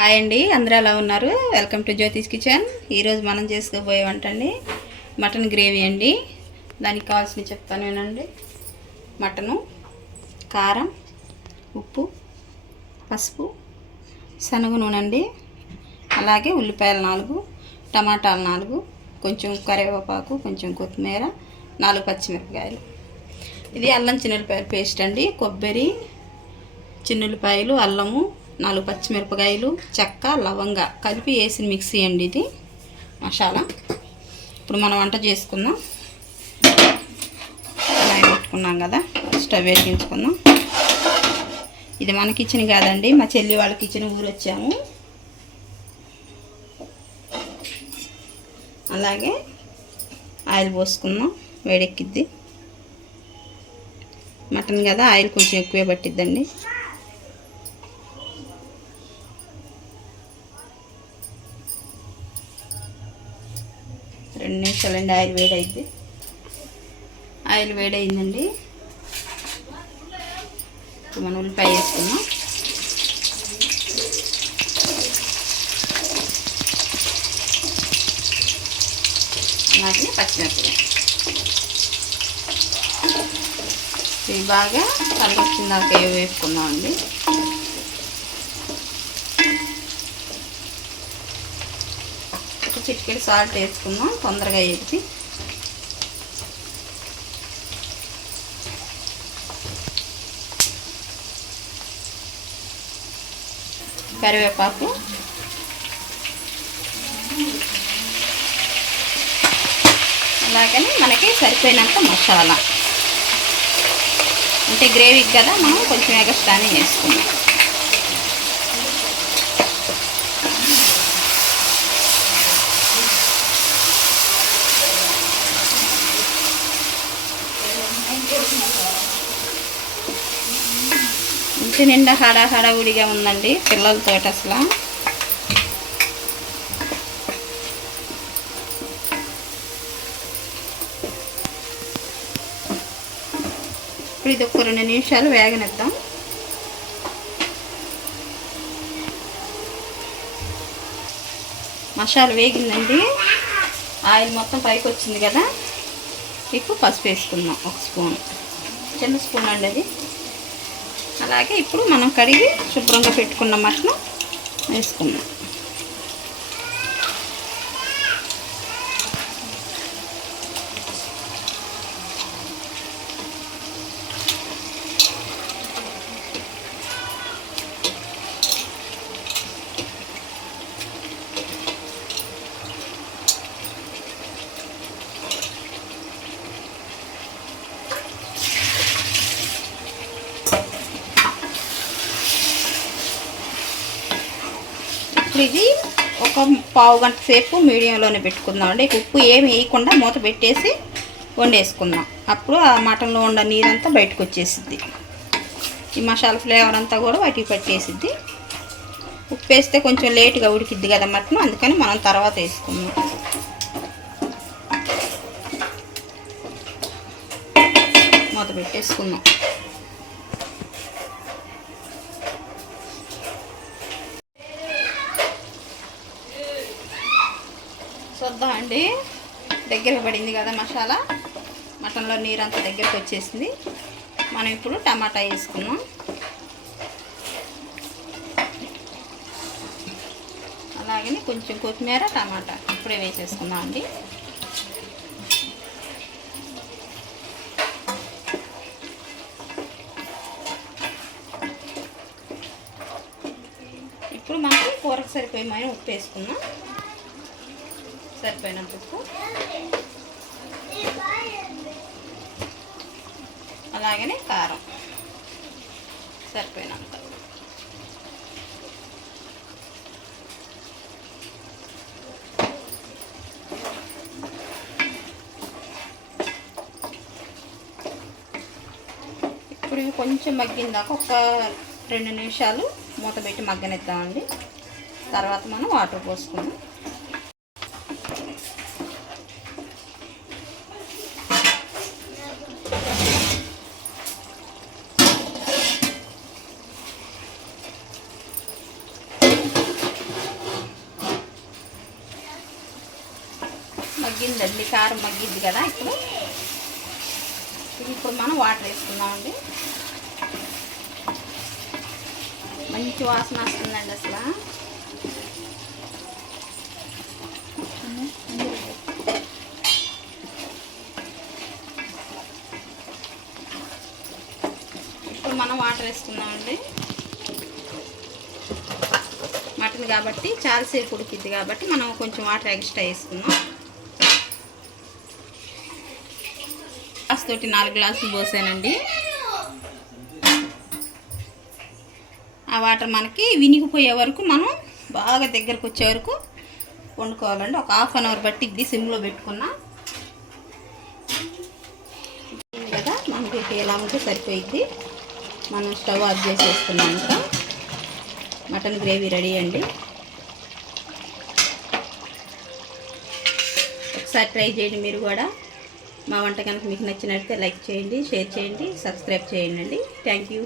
Hi అండి, అందరూ ఎలా ఉన్నారు? Welcome to Jyothish kitchen. ఈరోజు మనం చేసుకోబోయే వంట అండి మటన్ గ్రేవీ అండి. దానికి కావాల్సినవి చెప్తాను వినండి. మటను, కారం, ఉప్పు, పసుపు, శనగ నూనె అండి, అలాగే ఉల్లిపాయలు 4, టమాటాలు 4, కొంచెం కరివేపాకు, కొంచెం కొత్తిమీర, 4 పచ్చిమిరపకాయలు. ఇది అల్లం చిన్నులపాయల పేస్ట్ అండి. కొబ్బరి, చిన్నులపాయలు, అల్లము, 4 పచ్చిమిరపకాయలు, చెక్క, లవంగ కలిపి వేసిన మిక్సీ అండి ఇది మసాలా. ఇప్పుడు మనం వంట చేసుకుందాం. పెట్టుకున్నాం కదా, స్టవ్ వెలిగించుకుందాం. ఇది మన కిచెన్ కాదండి, మా చెల్లి వాళ్ళ కిచెన్ ఊరొచ్చాము. అలాగే ఆయిల్ పోసుకుందాం, వేడెక్కిద్ది. మటన్ కదా, ఆయిల్ కొంచెం ఎక్కువే పట్టిద్దండి. రెండు నిమిషాలండి, ఆయిల్ వేడైంది. ఆయిల్ వేడైందండి. ఇప్పుడు మనం ఉల్లిపాయ వేసుకున్నాం. అలాగే పచ్చిమిరపకాయ. ఇవి బాగా కలగొచ్చిందాక వేసుకున్నామండి. చిటికెడు సాల్ట్ వేసుకుందాం, తొందరగా వేసి. కరివేపాకు, అలాగని మనకి సరిపోయినంత మసాలా. అంటే గ్రేవీకి కదా, మనం కొంచెం ఎగస్ట్రానే వేసుకుందాం. ఇంటి నిండా హడాహడావుడిగా ఉందండి పిల్లలతో అసలు. ఇప్పుడు ఇది ఒక 2 నిమిషాలు వేగనిద్దాం. మసాలా వేగిందండి, ఆయిల్ మొత్తం పైకి వచ్చింది కదా. ఇప్పుడు పసుపు వేసుకుందాం, 1 స్పూన్, చిన్న స్పూన్ అండి అది. అలాగే ఇప్పుడు మనం కడిగి శుభ్రంగా పెట్టుకున్న మటన్ వేసుకుందాం. ఇది ఒక పావు గంట సేపు మీడియంలోనే పెట్టుకుందాం అండి. ఉప్పు ఏమి వేయకుండా మూత పెట్టేసి వండేసుకుందాం. అప్పుడు ఆ మటన్లో ఉన్న నీరంతా బయటకు వచ్చేసిద్ది. ఈ మసాలా ఫ్లేవర్ అంతా కూడా వాటికి పట్టేసిద్ది. ఉప్పు వేస్తే కొంచెం లేట్గా ఉడికిద్ది కదా మటన్, అందుకని మనం తర్వాత వేసుకుందాం. మూత పెట్టేసుకుందాం. చూద్దాం అండి, దగ్గరకు పడింది కదా మసాలా. మటన్లో నీరంతా దగ్గరకు వచ్చేసింది. మనం ఇప్పుడు టమాటా వేసుకున్నాం. అలాగే కొంచెం కొత్తిమీర, టమాటా ఇప్పుడే వేసేసుకున్నాం అండి. ఇప్పుడు మనకి కూరకు సరిపోయి ఉప్పు వేసుకున్నాం. సరిపోయినంత ఉప్పు, అలాగనే కారం సరిపోయినంత. ఇప్పుడు ఇవి కొంచెం మగ్గిందాక ఒక 2 నిమిషాలు మూత పెట్టి మగ్గనిద్దామండి. తర్వాత మనం వాటర్ పోసుకుందాం. మగ్గిందండి, కారం మగ్గిద్ది కదా. ఇప్పుడు మనం వాటర్ వేసుకుందామండి. మంచి వాసన వస్తుందండి అసలు. ఇప్పుడు మనం వాటర్ వేసుకుందామండి. మటన్ కాబట్టి చాలాసేపు ఉడికిద్ది కాబట్టి మనం కొంచెం వాటర్ ఎక్స్ట్రా వేసుకుందాం. గ్లాస్ తోటి 4 గ్లాసులు పోసానండి. ఆ వాటర్ మనకి వినిగిపోయే వరకు మనం బాగా దగ్గరకు వచ్చే వరకు వండుకోవాలండి. ఒక ½ అన్ అవర్ పట్టిద్ది సిమ్లో పెట్టుకున్నా కదా. మనకి ఎలా ఉంటే సరిపోయిద్ది. మనం స్టవ్ ఆఫ్ చేసేసుకున్నాక మటన్ గ్రేవీ రెడీ అండి. ఒకసారి ట్రై చేయండి మీరు కూడా. మా వంట కనుక మీకు నచ్చినట్లయితే లైక్ చేయండి, షేర్ చేయండి, సబ్స్క్రైబ్ చేయండి. Thank you.